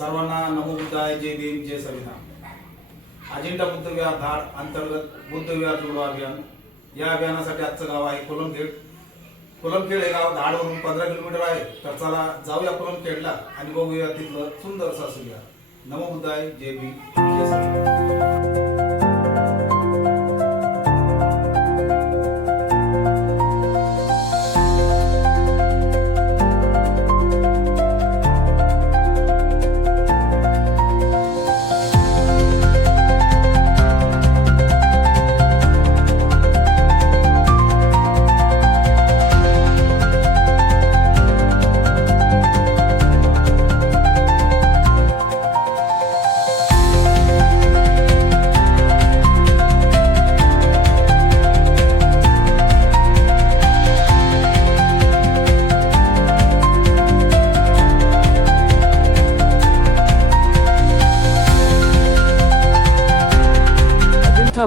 सर्वांना नमो बुद्धाय, जय भीम, जय संविधान। अजिंठा बुद्ध विहार धाड अंतर्गत बुद्ध विहार जोडो अभियान या अभियानासाठी आजचं गाव आहे कोलमखेड। कोलमखेड हे गाव धाडवरून 15 किलोमीटर आहे। तर चला जाऊया कोलमखेडला आणि बघूया तिथलं सुंदर असं विहार। नमो बुद्धाय, जय भीम, जय संविधान।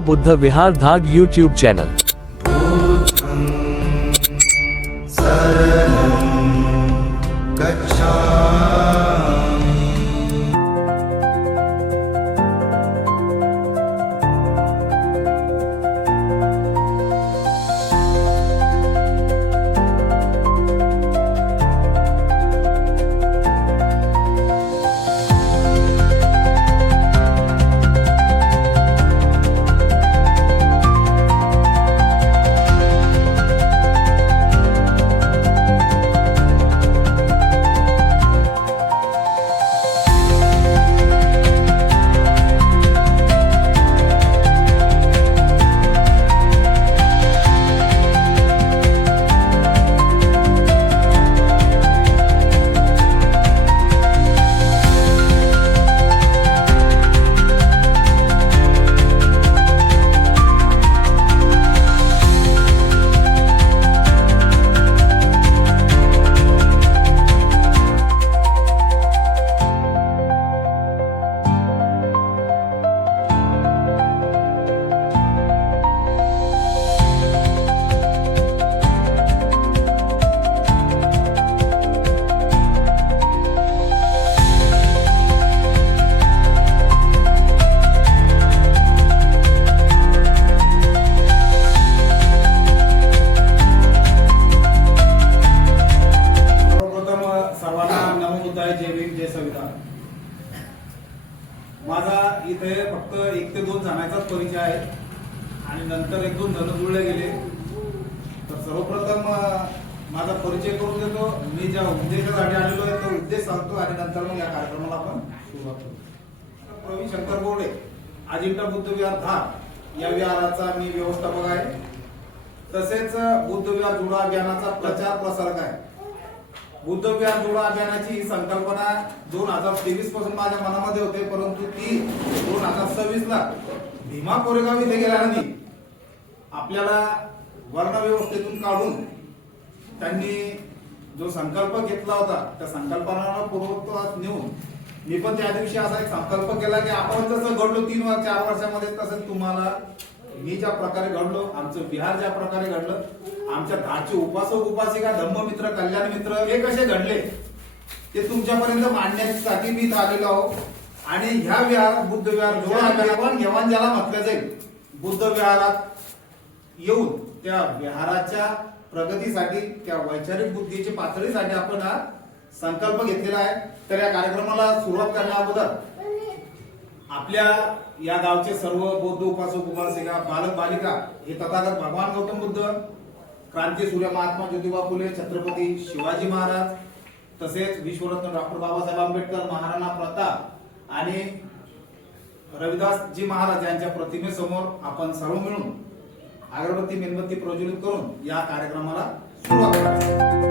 बुद्ध विहार धाड यूट्यूब चैनल। माझा इथे फक्त 1 ते 2 जणांचाच परिचय आहे आणि नंतर 1-2 जण जुळले गेले। तर सर्वप्रथम माझा परिचय करून देतो। मी ज्या उद्देशासाठी आलेलो आहे तो उद्देश सांगतो आणि नंतर मग या कार्यक्रमाला आपण सुरुवात करू। प्रवीण शंकर बोर्डे, अजिंठा बुद्ध विहार धाड या विहाराचा मी व्यवस्थापक आहे। तसेच बुद्ध विहार जोडो अभियानाचा प्रचार प्रसारक आहे। बुद्ध विहार जोडो अभियानाची ही संकल्पना 2023 पासून माझ्या मनामध्ये होते, परंतु ती 2026 ला भीमा कोरेगाव इथे गेल्यानंतर आपल्याला वर्ण व्यवस्थेतून काढून त्यांनी जो संकल्प घेतला होता त्या संकल्पनाला पूर्वत्वास नेऊन मी पण त्या दिवशी असा एक संकल्प केला की आपण जसं घडलो 3-4 वर्षामध्ये तसंच तुम्हाला मी ज्या प्रकारे घडलो, आमचं विहार ज्या प्रकारे घडलं, आमच्या धाडचे उपासक उपासिका, धम्ममित्र, कल्याण मित्र हे कसे घडले ते तुमच्यापर्यंत मांडण्यासाठी मी इथं आलेलो आहोत। आणि ह्या विहार बुद्ध विहार जोडो अभियान घेवाण ज्याला म्हटलं जाईल, बुद्ध विहारात येऊन त्या विहाराच्या प्रगतीसाठी, त्या वैचारिक बुद्धीच्या पातळीसाठी आपण हा संकल्प घेतलेला आहे। तर या कार्यक्रमाला सुरुवात करण्या अगोदर आपल्या या गावचे सर्व बौद्ध उपासक उपासिका, बालक बालिका हे तथागत भगवान गौतम बुद्ध, क्रांती सूर्य महात्मा ज्योतिबा फुले, छत्रपती शिवाजी महाराज, तसेच विश्वरत्न डॉक्टर बाबासाहेब आंबेडकर, महाराणा प्रताप आणि रविदासजी महाराज यांच्या प्रतिमेसमोर आपण सर्व मिळून अगरबत्ती मेणबत्ती प्रज्वलित करून या कार्यक्रमाला सुरुवात करूया।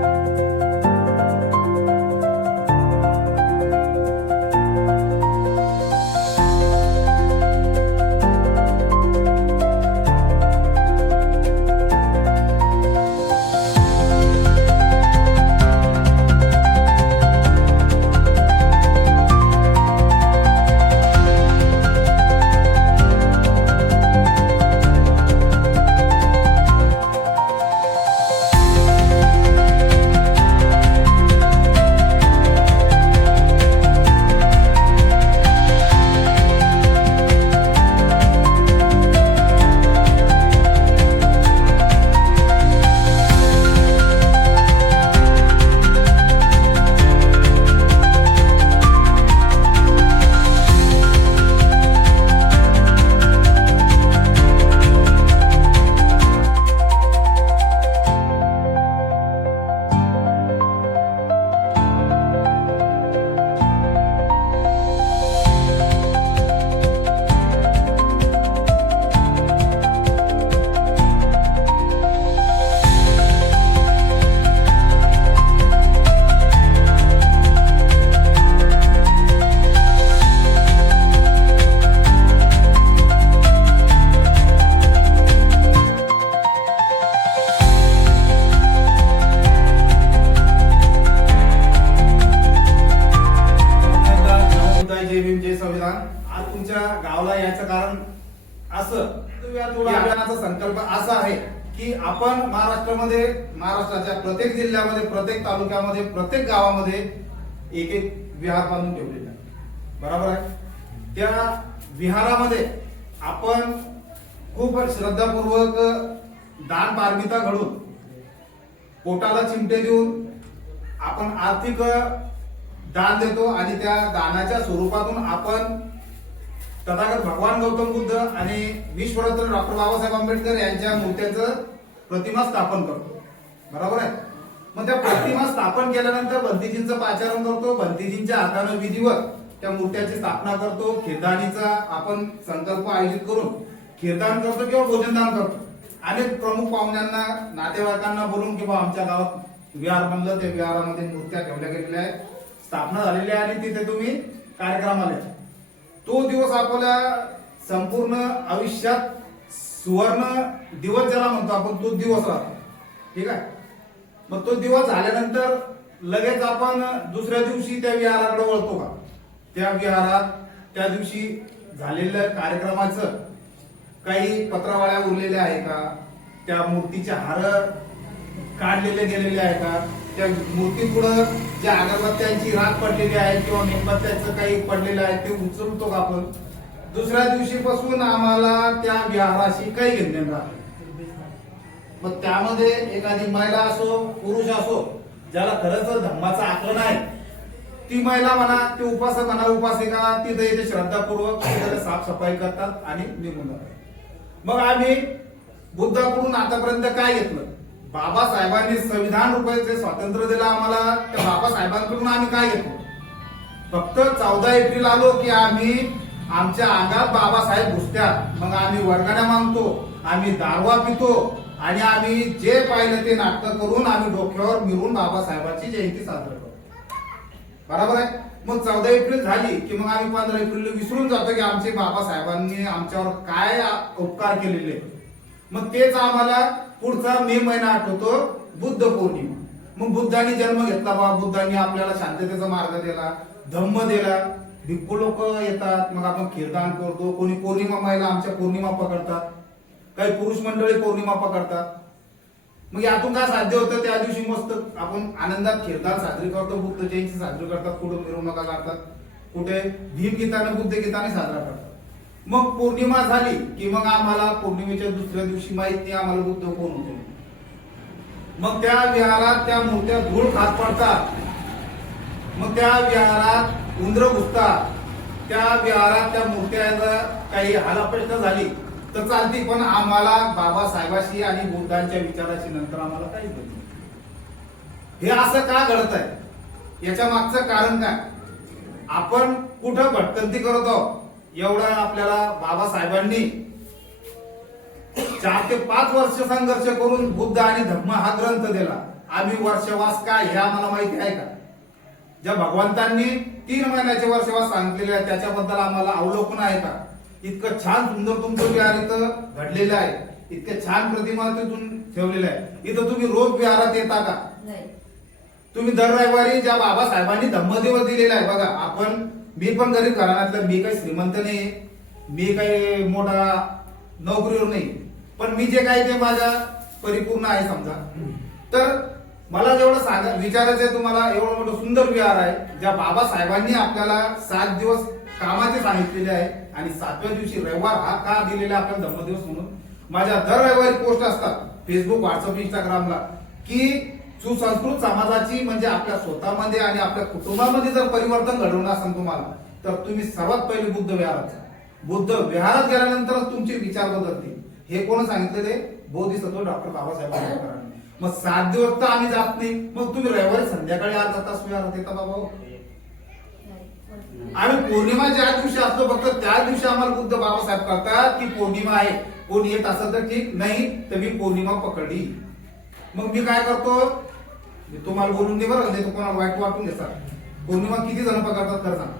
जय भीम जय संविधान. आज तुमच्या गावाला याचं कारण असं या अभियानाचा संकल्प असा आहे की आपण महाराष्ट्राच्या प्रत्येक जिल्ह्यामध्ये, प्रत्येक तालुक्यामध्ये, प्रत्येक गावामध्ये एक एक विहार बांधून ठेवलेला आहे. बरोबर आहे. त्या विहारामध्ये आपण खूप श्रद्धापूर्वक दान पारमिता घडून, पोटाला चिमटे देऊन आपण आर्थिक दान देतो आणि त्या दानाच्या स्वरूपातून आपण तथागत भगवान गौतम बुद्ध आणि विश्वरत्न डॉक्टर बाबासाहेब आंबेडकर यांच्या मूर्त्यांचं प्रतिमा स्थापन करतो. बरोबर आहे. मग त्या प्रतिमा स्थापन केल्यानंतर भंतीजींचं पाचारण करतो. भंतीजींच्या हातानं विधिवत त्या मूर्त्याची स्थापना करतो. खीरदानीचा आपण संकल्प आयोजित करून खीरदान करतो किंवा भोजनदान करतो. अनेक प्रमुख पाहुण्यांना, नातेवाईकांना बोलून किंवा आमच्या गावात विहार बनलं, त्या विहारामध्ये मूर्त्या ठेवल्या गेलेल्या आहेत, स्थापना झालेली आहे आणि तिथे तुम्ही कार्यक्रमाला या. तो दिवस आपल्या संपूर्ण आयुष्यात सुवर्ण दिवस ज्याला म्हणतो आपण, तो दिवस राहतो. ठीक आहे. मग तो दिवस झाल्यानंतर लगेच आपण दुसऱ्या दिवशी त्या विहाराकडे वळतो का? त्या विहारात त्या दिवशी झालेल्या कार्यक्रमाचं काही पत्रावळ्या उरलेल्या आहे का? त्या मूर्तीचे हार काढलेले गेलेले आहे का? त्या मूर्ती पुढे ज्या अगरबत्त्यांची राख पडलेली आहे किंवा मेणबत्त्याचं काही पडलेलं आहे ते उचलतो का आपण? दुसऱ्या दिवशीपासून आम्हाला त्या विहाराशी काही घेणं राहत. मग त्यामध्ये एखादी महिला असो, पुरुष असो, ज्याला खरंच धम्माचं आकलन आहे, ती महिला म्हणा, ती उपासक म्हणा, उपासिका, तिथे येते श्रद्धापूर्वक साफसफाई करतात आणि निघून जातात. मग आम्ही बुद्धाकडून आतापर्यंत काय घेतलं? बाबासाहेबांनी संविधान रूपाचे स्वातंत्र्य दिलं आम्हाला. त्या बाबासाहेबांकडून आम्ही काय घेतलं? फक्त 14 एप्रिल आलो की आम्ही आमच्या अंगात बाबासाहेब घुसत्यात. मग आम्ही वर्गाने मागतो, आम्ही दारवा पितो आणि आम्ही जे पाहिलं ते नाटक करून आम्ही डोक्यावर मिरून बाबासाहेबांची जयंती साजरी करतो. बरोबर आहे. मग 14 एप्रिल झाली की मग आम्ही 15 एप्रिल विसरून जातो की आमचे बाबासाहेबांनी आमच्यावर काय उपकार केलेले. मग तेच आम्हाला पुढचा मे महिना आठवतो, बुद्ध पौर्णिमा. मग बुद्धांनी जन्म घेतला बा, बुद्धांनी आपल्याला शांततेचा मार्ग दिला, धम्म दिला. भिक्खू लोक येतात, मग आपण खीरदान करतो. कोणी पौर्णिमा महिला आमच्या पौर्णिमा पकडतात, काही पुरुष मंडळी पौर्णिमा पकडतात. मग यातून काय साध्य होतं? त्या दिवशी मस्त आपण आनंदात खीरदान साजरी करतो, बुद्ध जयंती साजरी करतात, कुठे मिरवणुका काढतात, कुठे भीमगीताने, बुद्ध गीताने साजरा करतात. मग पौर्णिमा झाली की मग आम्हाला पौर्णिमेच्या दुसऱ्या दिवशी माहित नाही आम्हाला बुद्ध कोण होते. मग त्या विहारात त्या मूर्त्या धूळ खात पडतात. मग त्या विहारात उंदर घुसतात. त्या विहारात त्या मूर्त्याचा काही हालाप्रश्न झाली तर चालती, पण आम्हाला बाबासाहेबाशी आणि बुद्धांच्या विचाराशी नंतर आम्हाला काहीच नाही. हे असं का घडत आहे? याच्या मागचं कारण काय? आपण कुठं भटकंती करत आहोत? एवढा आपल्याला बाबासाहेबांनी 4 ते 5 वर्ष संघर्ष करून बुद्ध आणि धम्म हा ग्रंथ दिला. आम्ही वर्षवास काय हे आम्हाला माहिती आहे का? ज्या भगवंतांनी 3 महिन्याचे वर्षवास सांगितलेले आहे त्याच्याबद्दल आम्हाला अवलोकन आहे का? इतकं छान सुंदर तुमचं विहार इथं घडलेलं आहे, इतके छान प्रतिमा तिथून ठेवलेल्या आहे. इथं तुम्ही रोज विहारात येता का? तुम्ही दर रविवारी ज्या बाबासाहेबांनी धम्मदिवस दिलेला आहे बघा. आपण, मी पण गरीब घराण्यातलं, मी काही श्रीमंत नाही, मी काही मोठा नोकरीवर नाही, पण मी जे काही ते माझ्या परिपूर्ण आहे समजा. तर मला जेवढं विचारायचं आहे तुम्हाला, एवढं मोठं सुंदर विहार आहे ज्या बाबासाहेबांनी आपल्याला 7 दिवस कामाचे सांगितलेले आहे आणि 7व्या दिवशी रविवार हा का दिलेला आपल्याला धम्मदिवस म्हणून. माझ्या दर रविवारी पोस्ट असतात फेसबुक, व्हॉट्सअप, इंस्टाग्रामला की सुसंस्कृत समाजाची म्हणजे आपल्या स्वतःमध्ये आणि आपल्या कुटुंबामध्ये जर परिवर्तन घडवणं असेल तुम्हाला तर तुम्ही सर्वात पहिले बुद्ध विहारात जा. बुद्ध विहारात गेल्यानंतरच तुमचे विचार बदलतील. हे कोण सांगितलं? ते बोधिसत्व डॉक्टर बाबासाहेब आंबेडकरांनी. मग 7 दिवस तर आम्ही जात नाही, मग तुम्ही रविवारी संध्याकाळी अर्धा तास विहारात येता बाबा. आम्ही पौर्णिमा ज्या दिवशी असतो फक्त त्या दिवशी आम्हाला बुद्ध बाबासाहेब करतात की पौर्णिमा आहे, कोण येत असेल तर ठीक, नाही तर मी पौर्णिमा पकडली. मग मी काय करतो? मी तुम्हाला बोलून दे बरं, नाही तर कोणाला वाईट वाटून देतात. पौर्णिमा किती जण पकडतात खरं सांग?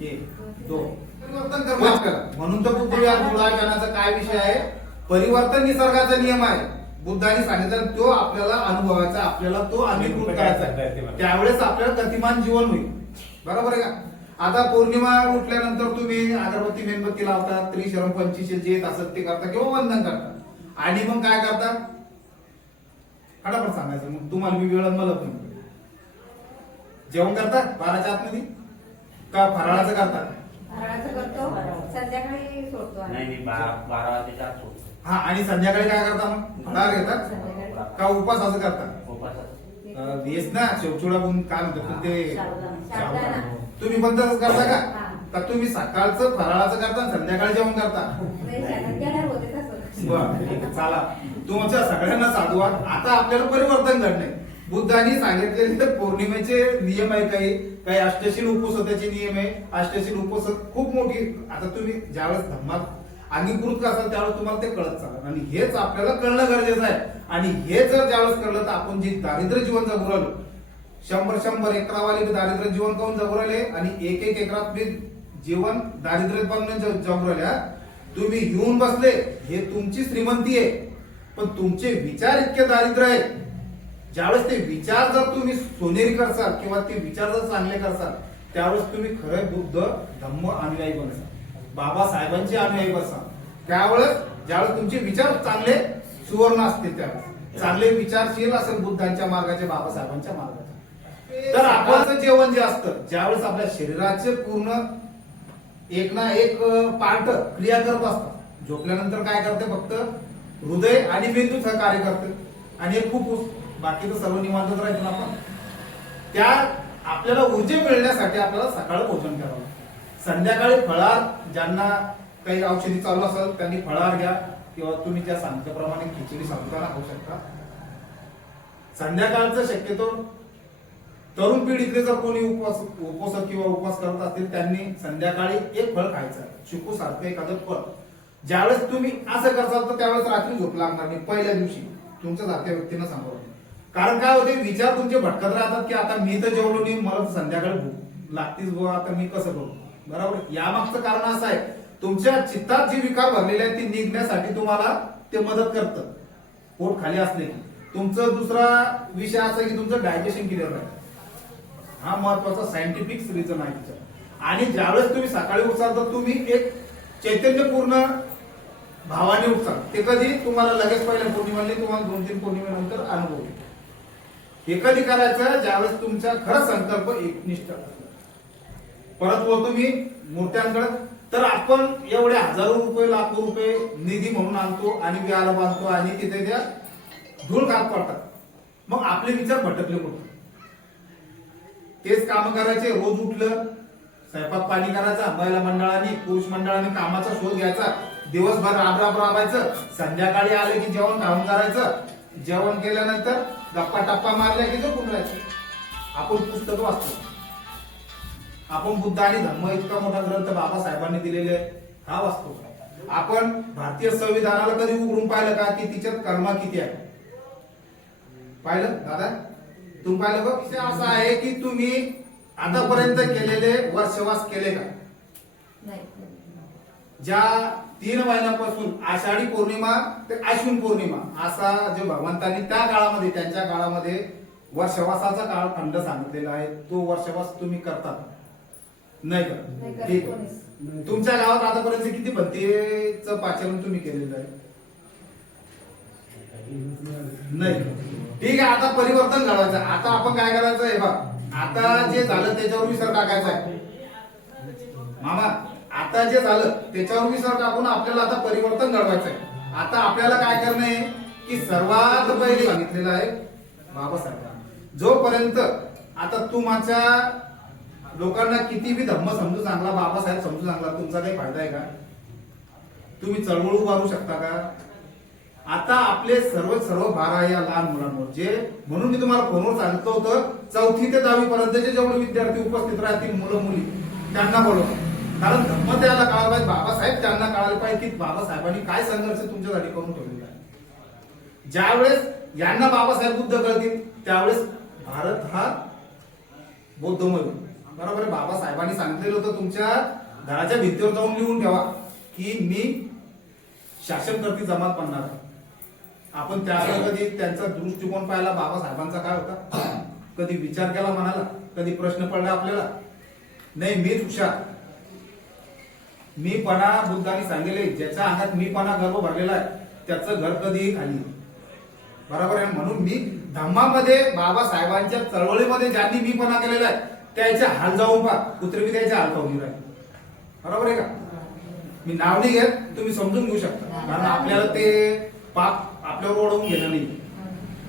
1 2. परिवर्तन करणं आपल्याला. म्हणून तर बुद्ध विहार करण्याचा काय विषय आहे? परिवर्तन निसर्गाचा नियम आहे. बुद्धांनी सांगितलं तो आपल्याला अनुभवायचा, आपल्याला तो अनुभूत करायचा. त्यावेळेस आपल्याला गतिमान जीवन होईल. बरोबर आहे का? आता पौर्णिमा उठल्यानंतर तुम्ही अगरबत्ती मेणबत्ती लावता, त्रिशरण पंचशील जे असत ते करता किंवा वंदन करता आणि मग काय करता फटाफट सांगायचं. मग तुम्हाला मी वेळ मला पण जेवण करता 12च्या आतमध्ये का फराळाचं करता? फराळाचं करतो, संध्याकाळी सोडतो आम्ही. नाही 12 वाजेच्या आत सोडतो. हा आणि संध्याकाळी काय करता मग फराळ घेतात संध्याकाळी का उपास असं करता? उपासाचं. हेच ना शेवचोडा म्हणून काय म्हणतात ते साबुदाणा. तुम्ही पण तसंच करता हा. का तुम्ही सकाळचं फराळाचं करता आणि संध्याकाळी जेवण करता? नाही, संध्याकाळी होते तसं. बरं चला तुमच्या सगळ्यांना साधूवाद. आता आपल्याला परिवर्तन घडणे. बुद्धांनी सांगितलेले पौर्णिमेचे नियम आहे, काही अष्टशील उपवासाचे नियम आहे. अष्टशील उपवास खूप मोठी. आता तुम्ही ज्यावेळेस धर्मात अंगीकृत असाल त्यावेळेस तुम्हाला ते कळत चालेल आणि हेच आपल्याला कळणं गरजेचं आहे. आणि हे जर ज्यावेळेस कळलं तर आपण जे दारिद्र्य जीवन जगू राहिलो, 100 एकरावाले बी दारिद्र्य जीवन करून जगू राहिले आणि एक एकरात बी जीवन दारिद्र्य पण जगू राहिले. हा? तुम्ही येऊन बसले हे तुमची श्रीमंती आहे, पण तुमचे विचार इतके दारिद्र्य आहे. ज्यावेळेस ते विचार जर तुम्ही सोनेरी करसाल किंवा ते विचार जर चांगले करसाल त्यावेळेस तुम्ही खरे बुद्ध धम्म अनुयायी बनसाल, बाबासाहेबांचे अनुयायी बनसाल. त्यावेळेस ज्यावेळेस तुमचे विचार चांगले सुवर्ण असतील, त्यावेळेस चांगले विचारशील असेल बुद्धांच्या मार्गाचे, बाबासाहेबांच्या मार्गाचे, तर आपलं जेवण जे असतं ज्यावेळेस आपल्या शरीराचे पूर्ण एक ना एक पार्ट क्रिया करत असतात. झोपल्यानंतर काय करते फक्त हृदय आणि मेंदूचं कार्य करते आणि हे खूप बाकीचं सर्व निवांतच राहतो. आपण त्या आपल्याला ऊर्जा मिळण्यासाठी आपल्याला सकाळी भोजन करावं. संध्याकाळी फळार, ज्यांना काही औषधी चालू असेल त्यांनी फळार घ्या किंवा तुम्ही त्या सांगितल्याप्रमाणे खिचडी साबुदाणा खाऊ शकता. संध्याकाळचं शक्यतो तरुण पिढीतले जर कोणी उपवास किंवा उपवास करत असतील त्यांनी संध्याकाळी एक फळ खायचं, चिकू सारखं एखादं फळ. ज्यावेळेस तुम्ही असं करताल तर त्यावेळेस रात्री झोप लागणार नाही पहिल्या दिवशी, तुमच्या जात्या व्यक्तींना सांगू. कारण काय होते विचार तुमचे भटकत राहतात की आता मी तर जेवलो नाही, मला तर संध्याकाळी भूक लागतीच बुवा, आता मी कसं करू. बरोबर. यामागचं कारण असं आहे तुमच्या चित्तात जे विकार भरलेले आहेत ते निघण्यासाठी तुम्हाला ते मदत करतं. पोट खाली असले की तुमचं दुसरा विषय असा की तुमचं डायजेशन क्लिअर राहील. हा महत्वाचा सायंटिफिक रिझन आहे तिचा. आणि ज्यावेळेस तुम्ही सकाळी उठाल तर तुम्ही एक चैतन्यपूर्ण भावाने उठाल. ते कधी तुम्हाला लगेच पहिल्या पौर्णिमेला तुम्हाला 2-3 पौर्णिमेनंतर अनुभव येईल. हे कधी करायचं ज्यावेळेस तुमचा खरं संकल्प एकनिष्ठ असेल. परत बोलतो मी मूर्त्यांकडे, तर आपण एवढे हजारो रुपये लाखो रुपये निधी म्हणून आणतो आणि विहार बांधतो आणि तिथे त्या धूळ खात पडतात. मग आपले विचार भटकले कुठे? तेच काम करायचे. रोज उठलं स्वयंपाक पाणी करायचा, महिला मंडळाने पुरुष मंडळाने कामाचा शोध घ्यायचा, दिवसभर राबायचं, संध्याकाळी आले की जेवण खाऊन करायचं, जेवण केल्यानंतर गप्पा टप्पा मारल्या की झोपून राहायचं. आपण पुस्तक वाचतो, आपण बुद्ध आणि धम्म इतका मोठा ग्रंथ बाबासाहेबांनी दिलेले हा वाचतो. आपण भारतीय संविधानाला कधी उघडून पाहिलं का की तिच्यात कलमा किती आहे? पाहिलं दादा? तुम्ही पाहिलं का? विषय असा आहे की तुम्ही आतापर्यंत केलेले वर्षवास केले का? नाही. ज्या 3 महिन्यापासून आषाढी पौर्णिमा ते अश्विन पौर्णिमा असा जे भगवंतांनी त्या काळामध्ये त्यांच्या काळामध्ये वर्षवासाचा काळखंड सांगितलेला आहे, तो वर्षवास तुम्ही करतात नाही का? ठीक आहे. तुमच्या गावात आतापर्यंत किती भंतीचं पाचरण तुम्ही केलेलं आहे? नाही. ठीक आहे. आता परिवर्तन घडवायचं. आता आपण काय करायचं आहे बा, आता जे झालं त्याच्यावर विसर टाकायचा आहे मामा. आता जे झालं त्याच्यावर विसर टाकून आपल्याला आता परिवर्तन घडवायचं आहे. आता आपल्याला काय करणं आहे की सर्वात पहिले सांगितलेलं आहे बाबासाहेबांनी, जोपर्यंत आता तुमच्या लोकांना किती बी धम्म समजू सांगला, बाबासाहेब समजू सांगला, तुमचा काही फायदा आहे का? तुम्ही चळवळ उभारू शकता का? आता आपले सर्व भार आहे या लहान मुलांवर. जे म्हणून मी तुम्हाला फोनवर सांगितलं होतं 4थी ते 10वी पर्यंतचे जेवढे विद्यार्थी उपस्थित राहतील मुलं मुली त्यांना बोलवा. कारण धम्म त्याला कळायला पाहिजे, बाबासाहेब त्यांना कळायला पाहिजे की बाबासाहेबांनी काय संघर्ष तुमच्यासाठी करून ठेवलेला आहे. ज्यावेळेस यांना बाबासाहेब बुद्ध कळतील त्यावेळेस भारत हा बौद्धमय होईल. बरोबर आहे. बाबासाहेबांनी सांगितलेलं होतं तुमच्या घराच्या भिंतीवर जाऊन लिहून ठेवा की मी शासनकर्ती जमात बनणार आहे. आपण त्यावेळेस कधी त्यांचा दृष्टिकोन पाहिला बाबासाहेबांचा काय होता? कधी विचार केला मनाला? कधी प्रश्न पडला आपल्याला? नाही मीच हुशार. मीपणा बुद्धाने सांगितले, ज्याच्या अंगात मीपणा गर्व भरलेला आहे त्याचं घर कधीही खाली. बरोबर आहे. म्हणून मी धम्मामध्ये बाबासाहेबांच्या चळवळीमध्ये ज्यांनी मीपणा केलेला आहे त्याचे हाल जाऊन पहा, कुत्रे बी त्याचे हाल पाहून राहिले. बरोबर आहे का? मी नाव नाही घेत, तुम्ही समजून घेऊ शकता, कारण आपल्याला ते पाप आपल्यावर ओढवून घेणं नाही.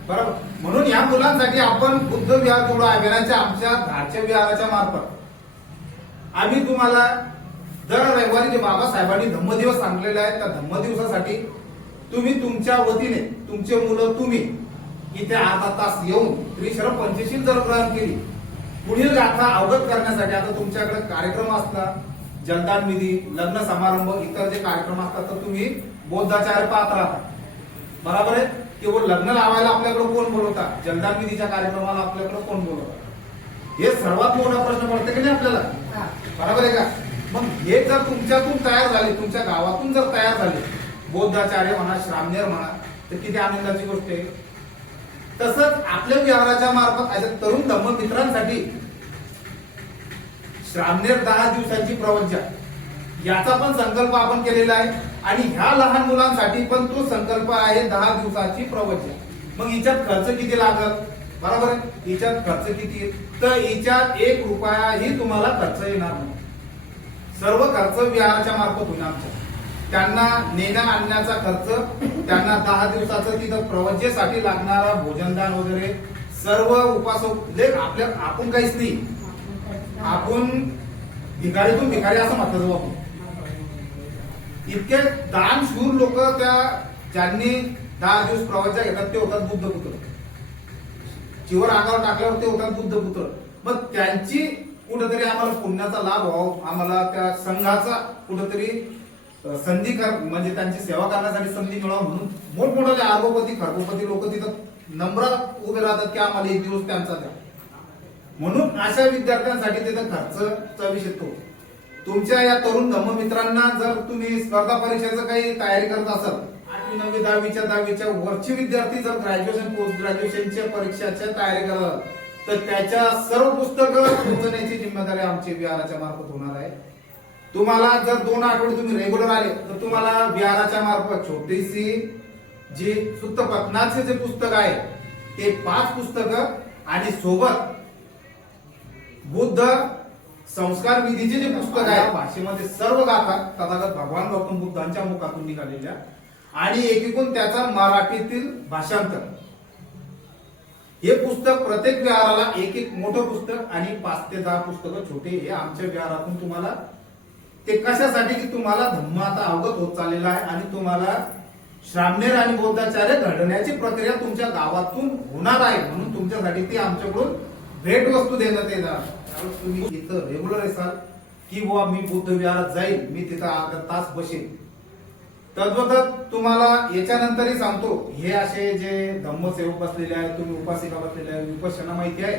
बरोबर. म्हणून या मुलांसाठी आपण बुद्ध विहार जोडो अभियानाच्या आमच्या धारच्या विहाराच्या मार्फत आम्ही तुम्हाला दर रविवारी जे बाबासाहेबांनी धम्मदिवस सांगलेले आहेत त्या धम्मदिवसासाठी तुम्ही तुमच्या वतीने तुमचे मुलं तुम्ही इथे अर्धा तास येऊन त्रिशरम पंचशील जर ग्रहण केली, पुढील गाथा अवगत करण्यासाठी आता तुमच्याकडे कार्यक्रम असतात, जलदान विधी, लग्न समारंभ, इतर जे कार्यक्रम असतात तर तुम्ही बौद्धाचार्य पाहत राहता. बरोबर आहे. केवळ लग्न लावायला आपल्याकडे कोण बोलवतात, जलदान विधीच्या कार्यक्रमाला आपल्याकडे कोण बोलवतात, हे सर्वात मोठा प्रश्न पडते की नाही आपल्याला. बरोबर आहे का? मग हे जर तुमच्यातून तयार झाले, तुमच्या गावातून जर तयार झाले बौद्धाचार्य म्हणा, श्रामणेर म्हणा, तर किती आनंदाची गोष्ट आहे. तसंच आपल्या विहाराच्या मार्फत अशा तरुण धम्म मित्रांसाठी श्रामणेर 10 दिवसांची प्रवज्जा याचा पण संकल्प आपण केलेला आहे आणि ह्या लहान मुलांसाठी पण तो संकल्प आहे 10 दिवसाची प्रवज्जा. मग हिच्यात खर्च किती लागत? बरोबर आहे. हिच्यात खर्च किती? तर हिच्यात 1 रुपयाही तुम्हाला खर्च येणार नाही. सर्व खर्च विहाराच्या मार्फत होईल आमच्या. त्यांना नेण्या आणण्याचा खर्च, त्यांना 10 दिवसाचं तिथं प्रवज्जेसाठी लागणारा भोजनदान वगैरे सर्व उपासक आपल्या आपण काहीच नाही, आपण भिकारीतून भिकारी असं म्हटलं जाऊ आपण. इतके दानशूर लोक त्या ज्यांनी 10 दिवस प्रवज्जा घेतात ते होतात बुद्धपुत्र. चिवर अंगावर टाकल्यावर ते होतात बुद्धपुत्र. मग त्यांची कुठेतरी आम्हाला पुण्याचा लाभ व्हावा, आम्हाला त्या संघाचा कुठेतरी संधी म्हणजे त्यांची सेवा करण्यासाठी संधी मिळावं म्हणून मोठमोठाले आरोपती खरगोपती लोक तिथं नम्र उभे राहतात की आम्हाला 1 दिवस त्यांचा द्या. म्हणून अशा विद्यार्थ्यांसाठी तिथं खर्चचा विषय तो. तुमच्या या तरुण धम्म मित्रांना जर तुम्ही स्पर्धा परीक्षेचं काही तयारी करत असाल, 8वी 9वी 10वीच्या वरची विद्यार्थी जर ग्रॅज्युएशन पोस्ट ग्रॅज्युएशनच्या परीक्षाच्या तयारी करत तर त्याच्या सर्व पुस्तकं पोहोचण्याची जिम्मेदारी आमची विहाराच्या मार्फत होणार आहे. तुम्हाला जर 2 आठवडे तुम्ही रेग्युलर आले तर तुम्हाला विहाराच्या मार्फत छोटीशी जी सुत्त पत्नाचे जे पुस्तक आहे ते 5 पुस्तकं आणि सोबत बुद्ध संस्कार विधीचे जे पुस्तक आहे भाषेमध्ये सर्व गाथा तथागत भगवान गौतम बुद्धांच्या मुखातून निघालेल्या आणि एकीकडून त्याचा मराठीतील भाषांतर. हे पुस्तक प्रत्येक विहाराला 1 मोठं पुस्तक आणि 5 ते 10 पुस्तकं छोटे हे आमच्या विहारातून तुम्हाला. ते कशासाठी की तुम्हाला धम्म आता अवगत होत चाललेला आहे आणि तुम्हाला श्रामणेर आणि बौद्धाचार्य घडण्याची प्रक्रिया तुमच्या गावातून होणार आहे म्हणून तुमच्यासाठी ती आमच्याकडून भेट वस्तू देण्यात येणार. तुम्ही इथं रेग्युलर असाल की बुवा मी बुद्ध विहारात जाईल, मी तिथं अर्धा तास बसेल. तद्वतच तुम्हाला याच्यानंतरही सांगतो, हे असे जे धम्मसेवक बसलेले आहेत, तुम्ही उपासिका बसलेले आहे, विपश्यना माहिती आहे,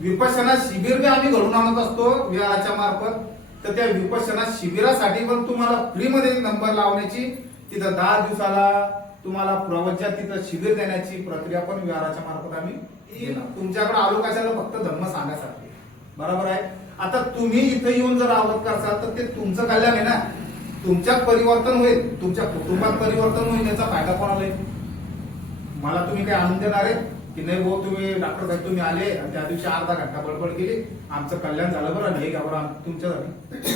विपश्यना शिबिर बी आम्ही घडून आणत असतो विहाराच्या मार्फत. तर त्या विपश्यना शिबिरासाठी पण तुम्हाला फ्री मध्ये नंबर लावण्याची, तिथं 10 दिवसाला तुम्हाला प्रवज्जा तिथं शिबिर देण्याची प्रक्रिया पण विहाराच्या मार्फत आम्ही तुमच्याकडे आलो कशाला फक्त धम्म सांगण्यासाठी. बरोबर आहे. आता तुम्ही इथं येऊन जर अवगत करसाल तर ते तुमचं कल्याण आहे ना. तुमच्यात परिवर्तन होईल, तुमच्या कुटुंबात परिवर्तन होईल, याचा फायदा कोणाला आहे? मला तुम्ही काय आणून देणार आहे की नाही भाऊ तुम्ही डॉक्टर साहेब तुम्ही आले आणि त्या दिवशी अर्धा घंटा बडबड केली, आमचं कल्याण झालं बरं हे घ्या बरं तुमच्यासाठी.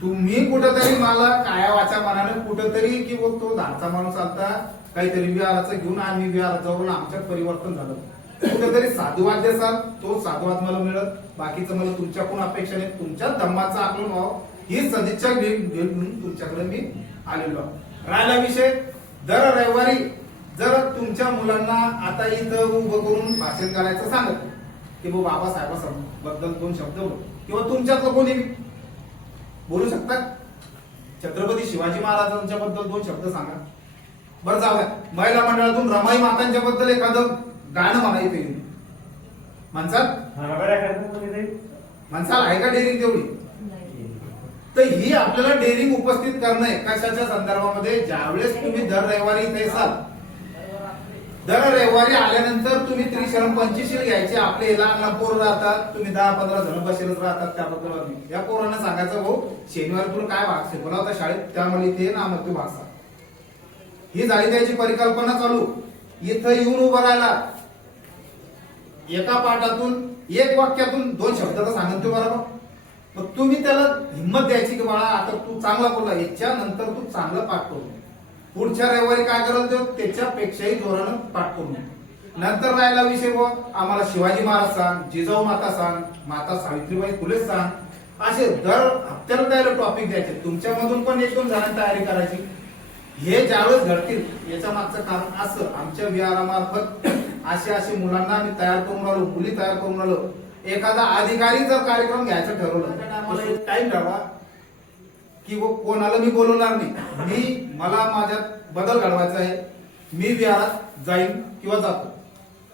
तुम्ही कुठेतरी मला काया वाचा मनाने कुठेतरी की तो धाडचा माणूस आता काहीतरी विहाराचं घेऊन आम्ही विहारात जाऊन आमच्यात परिवर्तन झालं, कुठेतरी साधुवाद देसाल, तो साधुवाद मला मिळत. बाकीचं मला तुमच्याकडून अपेक्षा नाही. तुमच्या धर्माचं आकलन व्हावं ही सदिच्छा म्हणून तुमच्याकडे मी आलेलो. राहिला विषय, दर रविवारी जर तुमच्या मुलांना आता इथं उभं करून भाषण करायचं सांगत की बाबासाहेबांबद्दल 2 शब्द बोल किंवा तुमच्यातलं कोणी बोलू शकता, छत्रपती शिवाजी महाराजांच्या बद्दल 2 शब्द सांगा बरं. जाऊ द्या, महिला मंडळातून रमाई मातांच्या बद्दल एखादं गाणं म्हणायचं येईल माणसाला आहे का डेअरिंग तेवढी? तर ही आपल्याला डेअरिंग उपस्थित करणं आहे. कशाच्या संदर्भामध्ये? ज्यावेळेस तुम्ही दर रविवारी इथे असाल दर रविवारी आल्यानंतर तुम्ही त्रिशरण 25 घ्यायचे. आपले लहान लहान पोरं राहतात, तुम्ही 10-15 जण बसेलच राहतात. त्याबद्दल आम्ही या पोरांना सांगायचं, भाऊ शनिवारी तुला काय भाग शिकवला होता शाळेत, त्यामुळे इथे ना मग तू भाषा. ही झाली त्याची परिकल्पना चालू. इथं येऊन उभं राहिला, एका पाठातून एक वाक्यातून 2 शब्द तर सांगतो बरोबर. मग तुम्ही त्याला हिंमत द्यायची की बाळा आता तू चांगला बोलला, याच्यानंतर तू चांगलं पाठ करून पुढच्या रविवारी काय कराल तो त्याच्यापेक्षाही जोरानं पाठ करून. नंतर राहिला विषय व आम्हाला शिवाजी महाराज सांग, जिजाऊ माता सांग, माता सावित्रीबाई फुले सांग, असे दर हप्त्याला त्याला टॉपिक द्यायचे. तुमच्यामधून पण 1-2 जणांनी तयारी करायची. हे ज्यावेळेस घडतील याच्या मागचं कारण असं, आमच्या विहारामार्फत असे मुलांना आम्ही तयार करून आलो, मुली तयार करून आलो. एखादा अधिकारी जर कार्यक्रम घ्यायचं ठरवलं, टाइम ठरवा की कोणाला मी बोलवणार नाही, मला माझ्यात बदल घडवायचा आहे, मी विहारात जाईन किंवा जातो.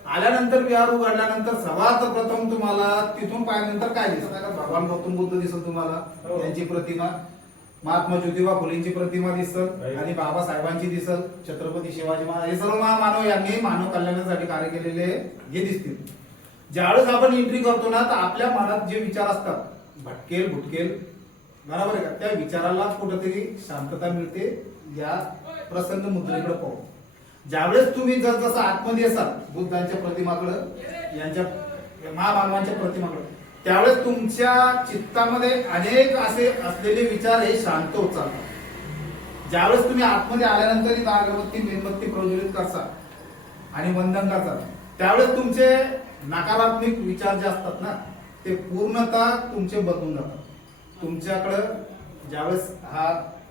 आल्यानंतर विहार उघडल्यानंतर सर्वात प्रथम तुम्हाला तिथून पाहिल्यानंतर काय दिसत, भगवान गौतम बुद्ध दिसल तुम्हाला, त्यांची प्रतिमा, महात्मा ज्योतिबा फुलेंची प्रतिमा दिसल आणि बाबासाहेबांची दिसल, छत्रपती शिवाजी महाराज, हे सर्व महामानव यांनी मानव कल्याणासाठी कार्य केलेले हे दिसतील. ज्यावेळेस आपण एंट्री करतो ना, तर आपल्या मनात जे विचार असतात, भटकेल भुटकेल, बरोबर आहे का, त्या विचाराला कुठेतरी शांतता मिळते. या प्रसन्न मुद्रेकडे पाहू. ज्यावेळेस तुम्ही जसं आतमध्ये असाल बुद्धांच्या प्रतिमाकडे, यांच्या महामानवांच्या प्रतिमाकडे, त्यावेळेस तुमच्या चित्तामध्ये अनेक असे असलेले विचार हे शांत होत चालतात. ज्यावेळेस तुम्ही आतमध्ये आल्यानंतर ही अगरबत्ती मेणबत्ती प्रज्वलित करता आणि वंदन करता, त्यावेळेस तुमचे नकारात्मक विचार जे असतात ना, ते पूर्णतः तुमचे बदलून जातात. तुमच्याकडं ज्यावेळेस हा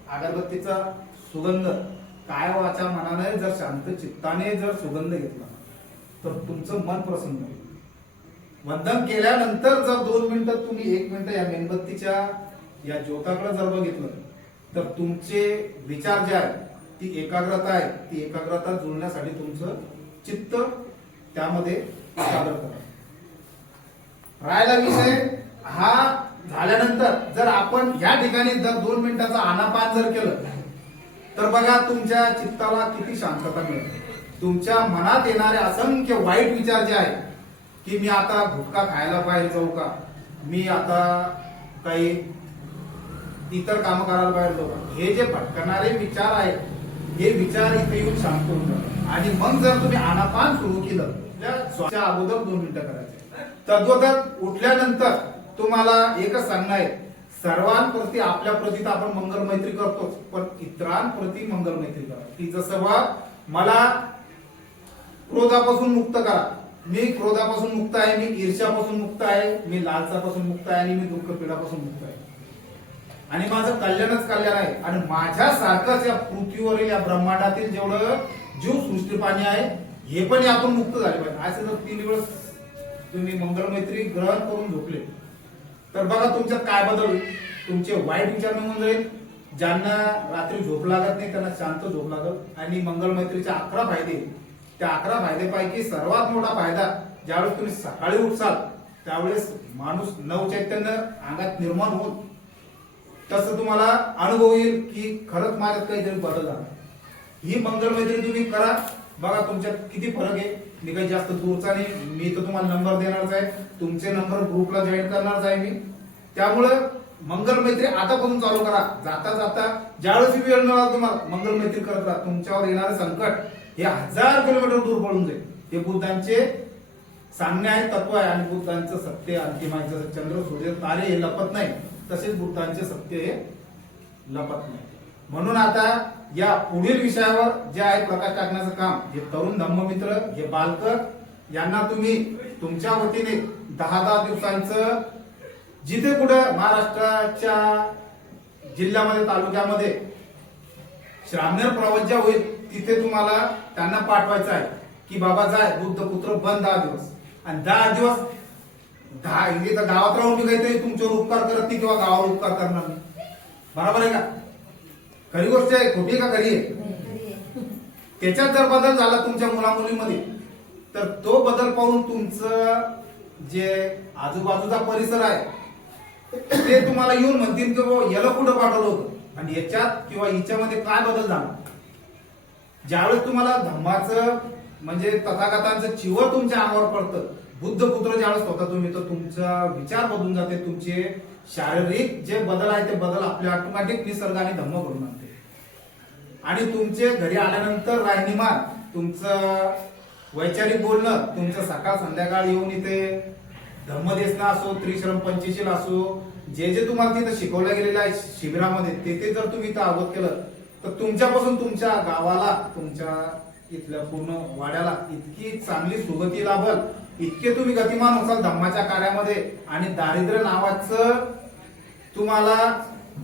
अगरबत्तीचा सुगंध काय वाचा मनाने जर शांत चित्ताने जर सुगंध घेतला तर तुमचं मन प्रसन्न होईल. वंदन केल्यानंतर जर 2 मिनिटं तुम्ही 1 मिनिट या मेणबत्तीच्या या ज्योताकडे जर बघितलं तर तुमचे विचार जे आहे, ती एकाग्रता आहे, ती एकाग्रता जुळण्यासाठी तुमचं चित्त त्यामध्ये एकाग्र करा. राहिला विषय हा झाल्यानंतर जर आपण या ठिकाणी जर 2 मिनिटाचा आनापान जर केलं तर बघा तुमच्या चित्ताला किती शांतता मिळते. तुमच्या मनात येणारे असंख्य वाईट विचार जे आहे की मी आता गुटखा खायला बाहेर जाऊ का, मी आता काही इतर काम करायला बाहेर जाऊ का, हे जे भटकणारे विचार आहेत, हे विचार इथे येऊन शांत होऊन जातात. आणि मग जर तुम्ही आनापान सुरू केलं, स्वतःच्या अगोदर 2 मिनिटं करायचे. तद्वतच उठल्यानंतर तुम्हाला एकच सांगणं आहे, सर्वांप्रती आपल्या प्रती आपण मंगल मैत्री करतोच, पण इतरांप्रती मंगल मैत्री करा. की जसं मला क्रोधापासून मुक्त करा, मी क्रोधापासून मुक्त आहे, मी ईर्ष्यापासून मुक्त आहे, मी लालसापासून मुक्त आहे आणि मी दुःख पीडापासून मुक्त आहे आणि माझं कल्याणच कल्याण आहे. आणि माझ्यासारखंच या पृथ्वीवरील या ब्रह्मांडातील जेवढं जीव सृष्टी पाणी आहे हे पण यातून मुक्त झाले पाहिजे. असं जर 3 दिवस तुम्ही मंगलमैत्री ग्रहण करून झोपले तर बघा तुमच्यात काय बदल, तुमचे वाईट विचार निघून जाईल. ज्यांना रात्री झोप लागत नाही त्यांना शांत झोप लागत. आणि मंगलमैत्रीचे 11 फायदे, त्या 11 फायद्यापैकी सर्वात मोठा फायदा ज्यावेळेस तुम्ही सकाळी उठसाल त्यावेळेस माणूस नवचैतन्य अंगात निर्माण होऊन तसं तुम्हाला अनुभव येईल की खरंच माझ्यात काहीतरी बदल झाला. ही मंगलमैत्री तुम्ही करा, बघा तुमच्यात किती फरक आहे. मी काही जास्त दूरचा नाही, मी तर तुम्हाला नंबर देणारच आहे, तुमचे नंबर ग्रुपला जॉईन करणारच आहे मी. त्यामुळं मंगलमैत्री आतापासून चालू करा. जाता जाता ज्यावेळेस वेळ मिळाला तुम्हाला मंगलमैत्री करत राहा. तुमच्यावर येणारे संकट हे 1000 किलोमीटर दूर पळून जाईल. हे बुद्धांचे सांगणे आहे, तत्व आहे. आणि बुद्धांचं सत्य अंतिम आहे. जसं चंद्र सूर्य तारे हे लपत नाही, तसेच बुद्धांचे सत्य हे लपत नाही. म्हणून आता या पुढील विषयावर जे आहे प्रकाश टाकण्याचं काम, हे तरुण धम्ममित्र, हे बालकर यांना तुम्ही तुमच्या वतीने 10-10 दिवसांचं जिथे कुठं महाराष्ट्राच्या जिल्ह्यामध्ये तालुक्यामध्ये श्रामणेर प्रवज्जा होईल तिथे तुम्हाला त्यांना पाठवायचं आहे की बाबा जाय बुद्धपुत्र बन 10 दिवस. आणि 10 दिवस इथे गावात राहून मी काहीतरी तुमच्यावर उपकार करत नाही किंवा गावावर उपकार करणार नाही. बरोबर आहे का? खरी गोष्ट आहे, खोटी का खरी आहे? त्याच्यात जर बदल झाला तुमच्या मुलामुलीमध्ये तर तो बदल पाहून तुमचं जे आजूबाजूचा परिसर आहे ते तुम्हाला येऊन म्हणतील की याला कुठं पाठवलं होतं आणि याच्यात किंवा हिच्यामध्ये काय बदल झाला. ज्यावेळेस तुम्हाला धम्माचं म्हणजे तथागतांचं चिवर तुमच्या अंगावर पडतं. बुद्ध पुत्र ज्यावेळेस होता तुम्ही, तर तुमचा विचार बदलून जाते. तुमचे शारीरिक जे बदल आहे ते बदल आपले ऑटोमॅटिक निसर्गाने धम्म करून आणते. आणि तुमचे घरी आल्यानंतर राहणीमान, तुमचं वैचारिक बोलणं, तुमचं सकाळ संध्याकाळ येऊन इथे धम्मदेसना असो, त्रिश्रम पंचशील असो, जे जे तुम्हाला तिथं शिकवलं गेलेलं आहे शिबिरामध्ये, ते जर तुम्ही इथं अवगत केलं तर तुमच्यापासून तुमच्या गावाला, तुमच्या इथल्या पूर्ण वाड्याला इतकी चांगली सुगती लाभल, इतके तुम्ही गतिमान होसाल धम्माच्या कार्यामध्ये. आणि दारिद्र्य नावाचं तुम्हाला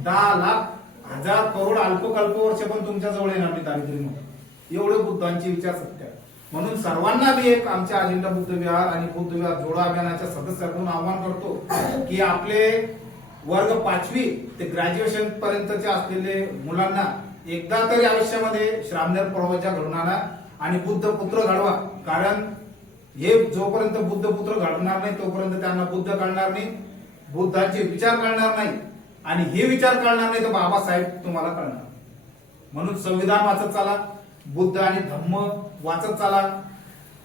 10 लाख 1000 करोड अल्पकल्प वर्ष पण तुमच्या जवळ येणार नाही दारिद्र्य म्हणून. एवढे बुद्धांची विचार सत्य आहे. म्हणून सर्वांना मी एक आमच्या अजिंठा बुद्ध विहार आणि बुद्ध विहार जोडो अभियानाच्या सदस्यांकडून आवाहन करतो की आपले वर्ग 5वी ते ग्रॅज्युएशन पर्यंतचे असलेले मुलांना एकदा तरी आयुष्यामध्ये श्रामनेर प्रवचन घडवून आणा आणि बुद्ध पुत्र घडवा. कारण हे जोपर्यंत बुद्ध पुत्र घडणार नाही तोपर्यंत त्यांना बुद्ध कळणार नाही, बुद्धांचे विचार कळणार नाही. आणि हे विचार कळणार नाही तर बाबासाहेब तुम्हाला कळणार. म्हणून संविधान वाचत चला, बुद्ध आणि धम्म वाचत चला.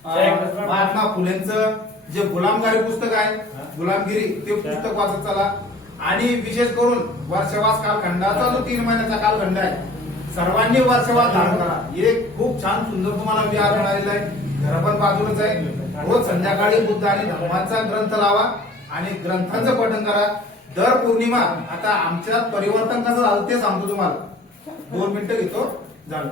महात्मा फुलेंचं जे गुलामगिरी पुस्तक आहे, गुलामगिरी, ते पुस्तक वाचत चला. आणि विशेष करून वर्षवास कालखंडाचा जो 3 महिन्याचा कालखंड आहे, सर्वांनी वर्षवास धारण करा. हे खूप छान सुंदर तुम्हाला विहार मिळालेला आहे. घर पण बाजूलाच आहे. रोज संध्याकाळी बुद्ध आणि धम्माचा ग्रंथ लावा आणि ग्रंथांचं पठण करा. दर पौर्णिमा, आता आमच्यात परिवर्तन कसं झालं ते सांगतो तुम्हाला. 2 मिनिटं घेतो, झालं.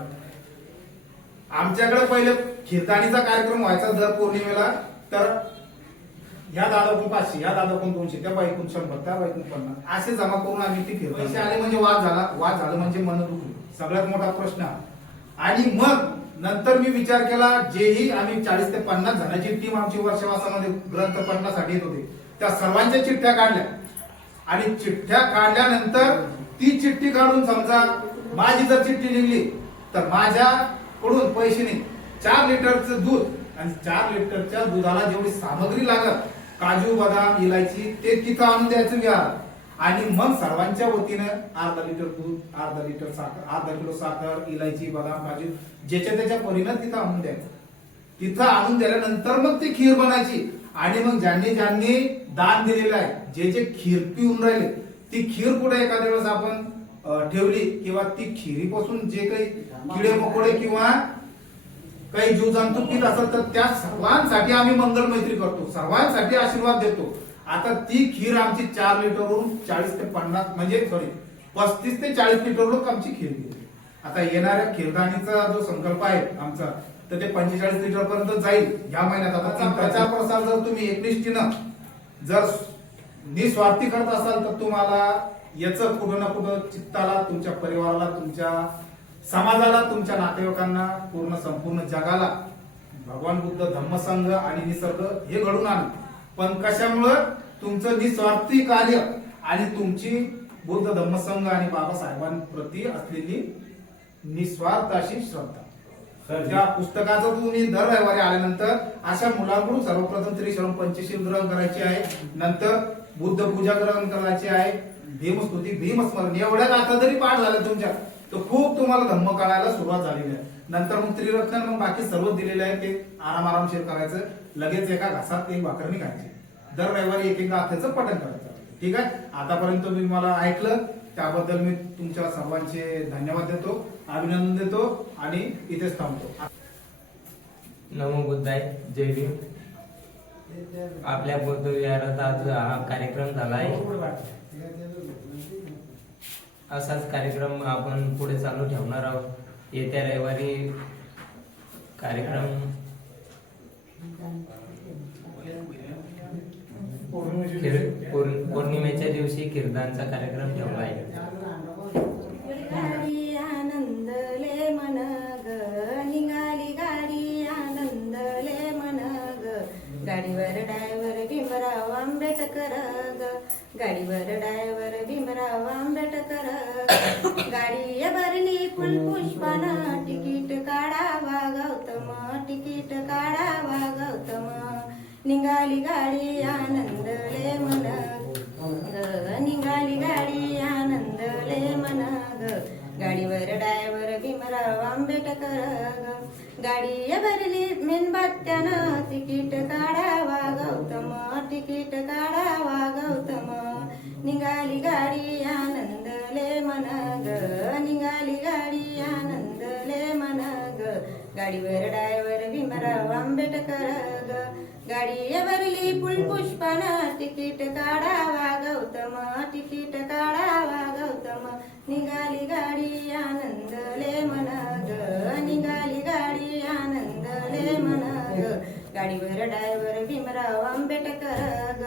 आमच्याकडे पहिले खिरदाणीचा कार्यक्रम व्हायचा दर पौर्णिमेला. तर ह्या दादाकडून 500, ह्या दादाकडून 200, त्या बाईकून 100, त्या बाईकून 50 असे जमा करून आम्ही ती खिरदाणी. पैसे आले म्हणजे वाद झाला, वाद झालं म्हणजे मन दुखलं, सगळ्यात मोठा प्रश्न. आणि मग नंतर मी विचार केला, जेही आम्ही 40 ते 50 जणांची टीम आमची वर्षवासामध्ये ग्रंथ पठणासाठी येत होती, त्या सर्वांच्या चिठ्ठ्या काढल्या. आणि चिठ्ठ्या काढल्यानंतर ती चिठ्ठी काढून समजा माझी जर चिठ्ठी लिहिली तर माझ्याकडून पैसे नाही. 4 लिटरचं दूध आणि 4 लिटरच्या दुधाला जेवढी सामग्री लागत, काजू बदाम इलायची, ते तिथं आणून द्यायचं विहार. आणि मग सर्वांच्या वतीनं अर्धा लिटर दूध, अर्धा लिटर साखर, अर्धा किलो साखर, इलायची, बदाम, काजू, ज्याच्या त्याच्या परीनं तिथं आणून द्यायचं. तिथं आणून दिल्यानंतर मग ती खीर बनायची. आणि मग ज्यांनी ज्यांनी दान दिलेलं आहे, जे जे खीर पिऊन राहिले, ती खीर कुठे एखाद्या वेळेस आपण ठेवली किंवा ती खिरीपासून जे काही किडे मकोडे किंवा काही जीवजंतू पित असेल तर त्या सर्वांसाठी आम्ही मंगल मैत्री करतो, सर्वांसाठी आशीर्वाद देतो. आता ती खीर आमची 4 लिटरवरून 40 ते 50 म्हणजे 35 ते 40 लिटरवरून आमची खीर गेली. आता येणाऱ्या खीरदाणीचा जो संकल्प आहे आमचा, तर ते 45 लिटर पर्यंत जाईल या महिन्यात. आता प्रचार प्रसार जर तुम्ही एकनिष्ठीनं जर निस्वार्थी करत असाल तर तुम्हाला याचं कुठं ना कुठं चित्ताला, तुमच्या परिवाराला, तुमच्या समाजाला, तुमच्या नातेवाईकांना, पूर्ण संपूर्ण जगाला भगवान बुद्ध, धम्मसंघ आणि निसर्ग हे घडून आणलं. पण कशामुळं? तुमचं निस्वार्थी कार्य आणि तुमची बुद्ध, धम्मसंघ आणि बाबासाहेबांप्रती असलेली निस्वार्थ अशी श्रद्धा. त्या पुस्तकाचं तुम्ही दर रविवारी आल्यानंतर अशा मुलांकडून सर्वप्रथम त्रिश्रम पंचशील ग्रहण करायची आहे, नंतर बुद्ध पूजा ग्रहण करायची आहे, भीमस्तुती, भीमस्मरण, एवढ्या गाथा जरी पाठ झाल्या तुमच्या तर खूप तुम्हाला धम्म कळायला सुरुवात झालेली आहे. नंतर मग त्रिरत्न, मग बाकी सर्व दिलेले आहे ते आरामशीर करायचं. लगेच एका घासात एक भाकरणी खायची. दर रविवारी एक गाथेचं पठण करायचं. ठीक आहे. आतापर्यंत तुम्ही मला ऐकलं त्याबद्दल मी तुमच्या सर्वांचे धन्यवाद देतो, अभिनंदन देतो आणि इथेच थांबतो. नमो बुद्धाय, जय भीम. आपल्या बुद्ध विहारात आज हा कार्यक्रम झाला आहे. असाच कार्यक्रम आपण पुढे चालू ठेवणार आहोत. येत्या रविवारी कार्यक्रम पौर्णिमेच्या दिवशी कीर्तनाचा कार्यक्रम ठेवला आहे. गाडी आनंदले मन ग, निघाली गाडी आनंदले मन ग, गाडीवर ड्रायव्हर भीमराव आंबेडकर ग, गाडीवर ड्रायव्हर भीमराव आंबेडकर, गाडी भरली फुलपुष्पानं, तिकीट काढावा गौतम, तिकीट काढावा गौतम, निघाली गाडी आनंदले मन ग, निघाली गाडी आनंदले मन ग, गाडीवर ड्रायव्हर भीमराव आंबेडकर ग, गाडी भरली मेणबत्त्यानं तिकीट काढावा गौतम, तिकीट काढावा गौतम. निघाली गाडी आनंदले मन ग, निघाली गाडी आनंदले मन ग. गाडीवर ड्रायव्हर भीमराव आंबेडकर ग. गाडीवरली फुलपुष्पानं तिकीट काढावा गौतम, तिकीट काढावा गौतम. निघाली गाडी आनंदले मन ग, निघाली गाडी आनंदले मन ग. गाडीवर ड्रायव्हर भीमराव आंबेडकर ग.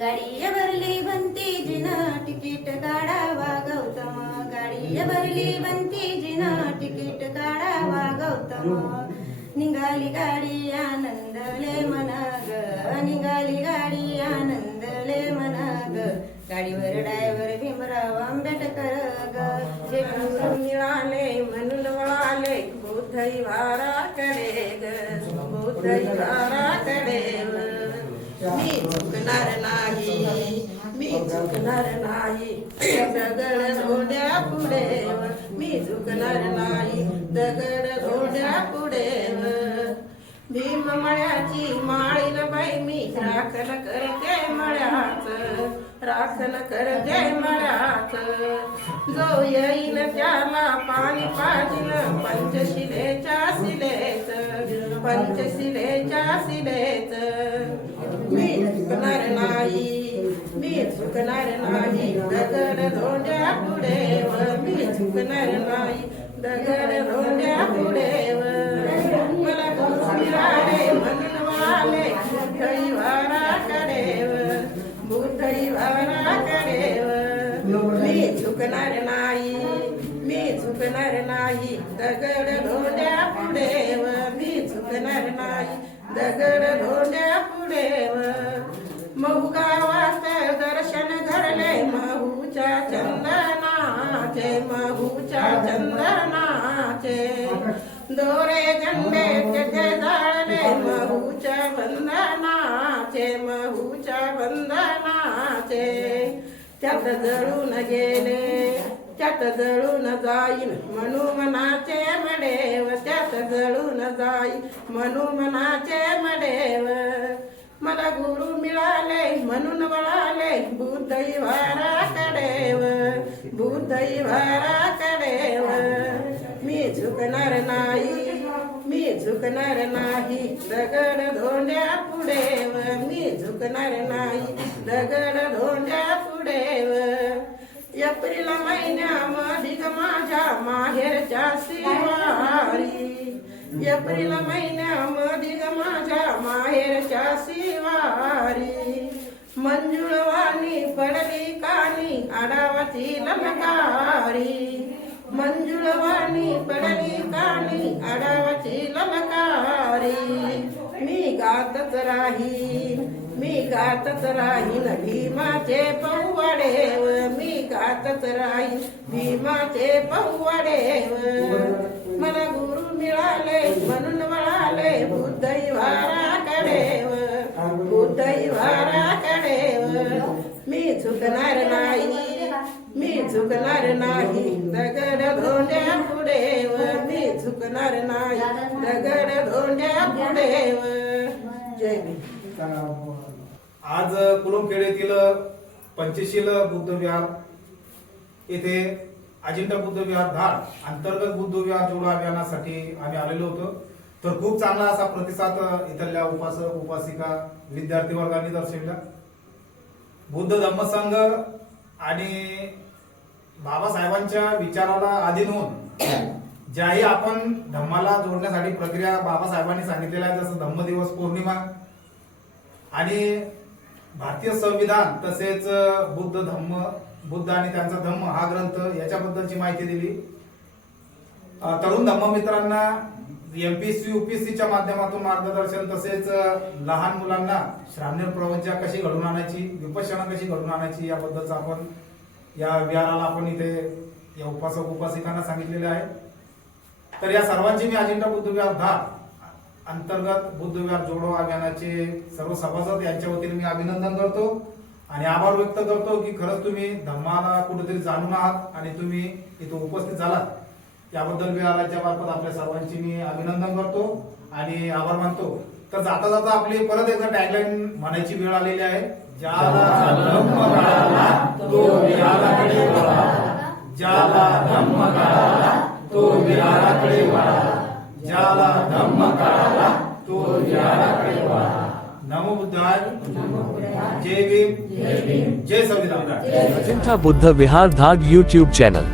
गाडीवरली भंतीजीनं तिकीट काढावा गौतम, गाडीवरली भंतीजीनं तिकीट काढावा गौतम. निघाली गाडी आनंदले मन ग, निघाली गाडी आनंदले मन ग. गाडीवर ड्रायव्हर भीमराव आंबेडकर ग. जे मिळाले म्हणून वळाले बुद्धई वाराकडे ग, बुद्धई वाराकडे. मी चुकणार नाही, मी चुकणार नाही दगड धोड्या पुढे, मी चुकणार नाही दगड धोड्या पुढे. भीम मळ्याची माळीन बाई मी राखण करते मळ्याच, राखण करते मळ्याच. जो येईन त्याला पाणी पाजीन पंचशिलेच्या शिलेच, पंचशिलेच्या शिलेच. मी चुकणार नाही, मी चुकणार नाही दगड धोंड्या पुढे, मी चुकणार नाही दगड धोंड्या पुढे. मला गुरु मिळाले म्हणून वाले बुद्धई वाराकडे, बुद्धई वाराकडे. मी चुकणार नाही, मी चुकणार नाही दगड धोंड्या पुढे, मी चुकणार नाही दगड धोंड्या पुढे. महू गावात दर्शन घडले महूच्या चंदनाचे, महूच्या चंदनाचे. दोरे झंडे तेथे जाळले महूच्या बंधनाचे, महूच्या बंधनाचे. त्यात जळून गेले, त्यात जळून जाईन म्हणू मनाचे मडेव, त्यात जळून जाईन म्हणू मनाचे मडेव. मला गुरु मिळाले म्हणून वळाले बुद्धई वाराकडे, बुद्धई वाराकडे. मी झुकणार नाही, मी झुकणार नाही दगड धोंड्या पुढे, मी झुकणार नाही दगड धोंड्या पुढे. एप्रिल महिन्यामध्ये माझ्या माहेरच्या शिवारी, एप्रिल महिन्यामध्ये माझ्या माहेरच्या शिवारी. मंजुळवाणी पडली कानी आडावाची ललकारी, मंजुळवाणी पडली कानी आडावाची ललकारी. मी गातच राहीन, मी गातच राहीन भीमाचे पौवाडेव, मी गातच राहीन भीमाचे पौवाडेव. मला गुरु मिळाले म्हणून वळाले बुद्धई वाराकडे, बुद्धई वाराकडे. मी चुकणार नाही, मी चुकणार नाही दगड धोंड्या पुढे, मी चुकणार नाही दगड धोंड्या पुढे. जय भीम. आज कुलमखेड येथील पंचशील बुद्ध विहार येथे अजिंठा बुद्ध विहार धाड अंतर्गत बुद्ध विहार जोडो अभियानासाठी आम्ही आलेलो होतो. तर खूप चांगला असा प्रतिसाद इथल्या उपासक उपासिका विद्यार्थी वर्गाने दर्शविला. बुद्ध धम्मसंघ आणि बाबासाहेबांच्या विचाराला अधीन होऊन ज्याही आपण धम्माला जोडण्यासाठी प्रक्रिया बाबासाहेबांनी सांगितलेल्या आहे, जसं धम्मदिवस पौर्णिमा आणि भारतीय संविधान तसेच बुद्ध आणि त्यांचा धम्म हा ग्रंथ याच्याबद्दलची माहिती दिली. तरुण धम्म मित्रांना एमपीएससी यूपीएससीच्या माध्यमातून मार्गदर्शन, तसेच लहान मुलांना श्रावणी प्रवचना कशी घडून आणायची, विपश्यना कशी घडून आणायची याबद्दलच आपण या विहाराला आपण इथे या उपासक उपासिकांना सांगितलेले आहे. तर या सर्वांची मी अजिंठा बुद्ध विहार धाड अंतर्गत बुद्ध विहार जोडो अभियानाचे सर्व सभासद यांच्या वतीने मी अभिनंदन करतो आणि आभार व्यक्त करतो की खरंच तुम्ही धम्माला कुठेतरी जाणून आहात आणि तुम्ही इथे उपस्थित झालात. याबद्दल विहाराच्या मार्फत आपल्या सर्वांची मी अभिनंदन करतो आणि आभार मानतो. तर जाता जाता आपली परत एकदा टॅगलाईन म्हणायची वेळ आलेली आहे. ज्याला धम्म कळाला तो विहाराकडे वळा, ज्याला धम्म कळाला तो विहाराकडे वळा, ज्याला धम्म कळाला तो विहाराकडे वळा. नमो बुद्धाय, जय भीम, जय संविधान. अजिंठा बुद्ध विहार धाग यूट्यूब चॅनल.